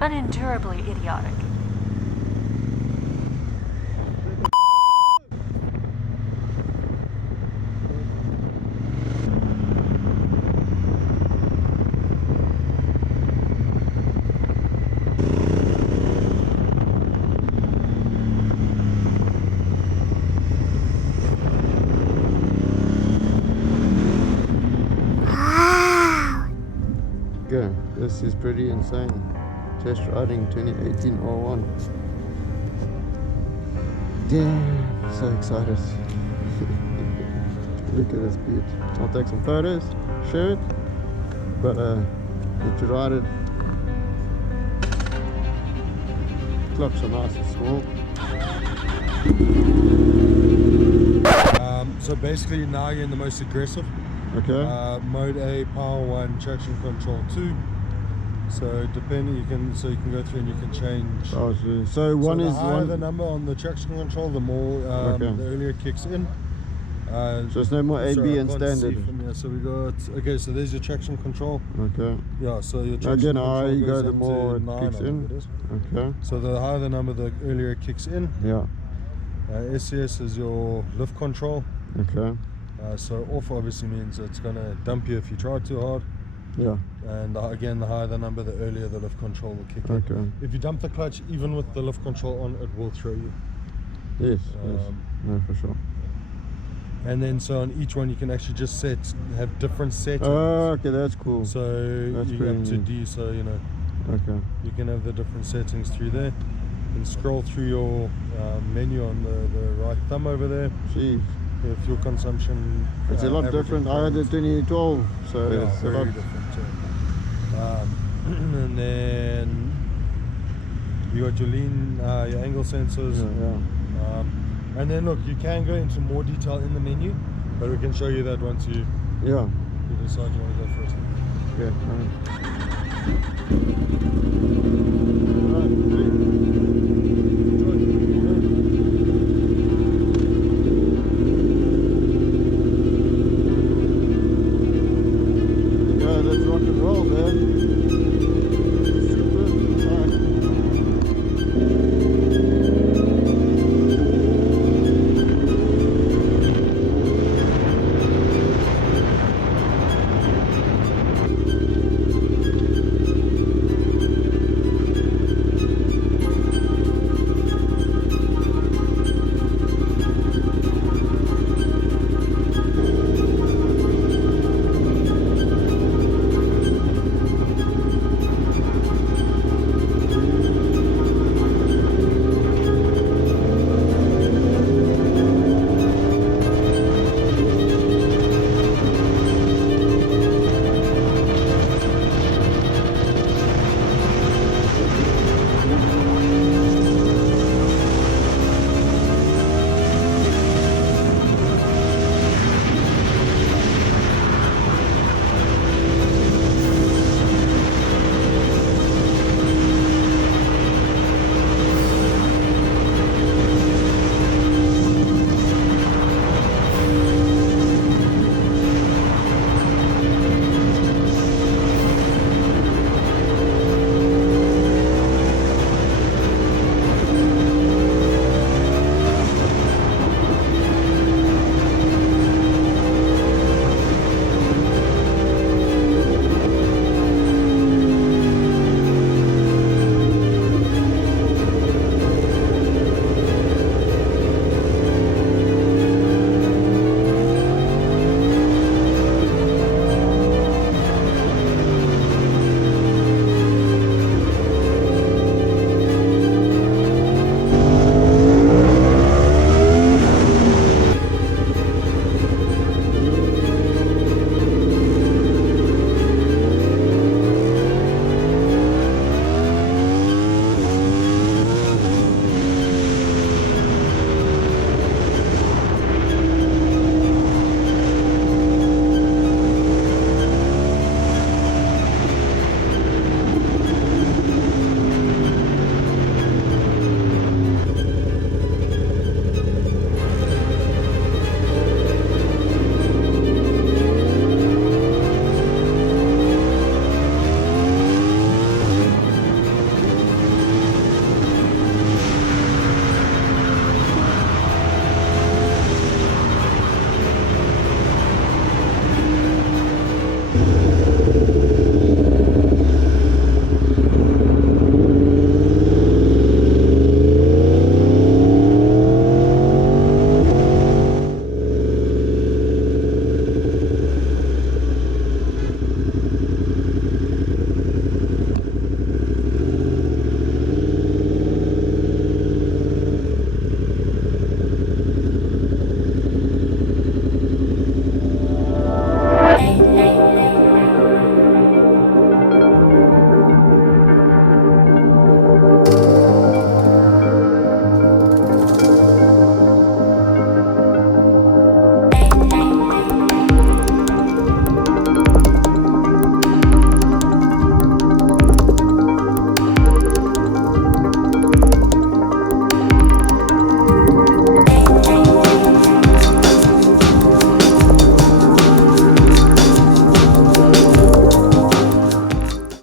unendurably idiotic. Okay, this is pretty insane. Test riding 2018 R1. Damn, so excited. Look at this beat. I'll take some photos, share it, but need to ride it. Clocks are nice and small. So basically now you're in the most aggressive. Okay. Mode A, power 1, traction control 2. So depending, you can go through and you can change. Oh, so one so is the higher one. the number on the traction control, the more the earlier it kicks in. So it's no more A, B, and standard. So we got so there's your traction control. Okay. Yeah. So your traction control higher you go, goes the up more to it 9, kicks in. it is. Okay. So the higher the number, the earlier it kicks in. Yeah. SCS is your lift control. Okay. So off obviously means it's gonna dump you if you try too hard. Yeah. And again, the higher the number, the earlier the lift control will kick in. Okay. If you dump the clutch, even with the lift control on, it will throw you. Yes. Yes. No, for sure. And then so on each one you can actually just have different settings. Oh, okay, that's cool. So that's you go up to D, so you know. Okay. You can have the different settings through there. You can scroll through your menu on the right thumb over there. Jeez. Fuel consumption. It's a lot different. I had a 2012, so yeah, it's very a lot different. And then you got your lean, your angle sensors. Yeah. And then look, you can go into more detail in the menu, but we can show you that once you decide you want to go first. Yeah.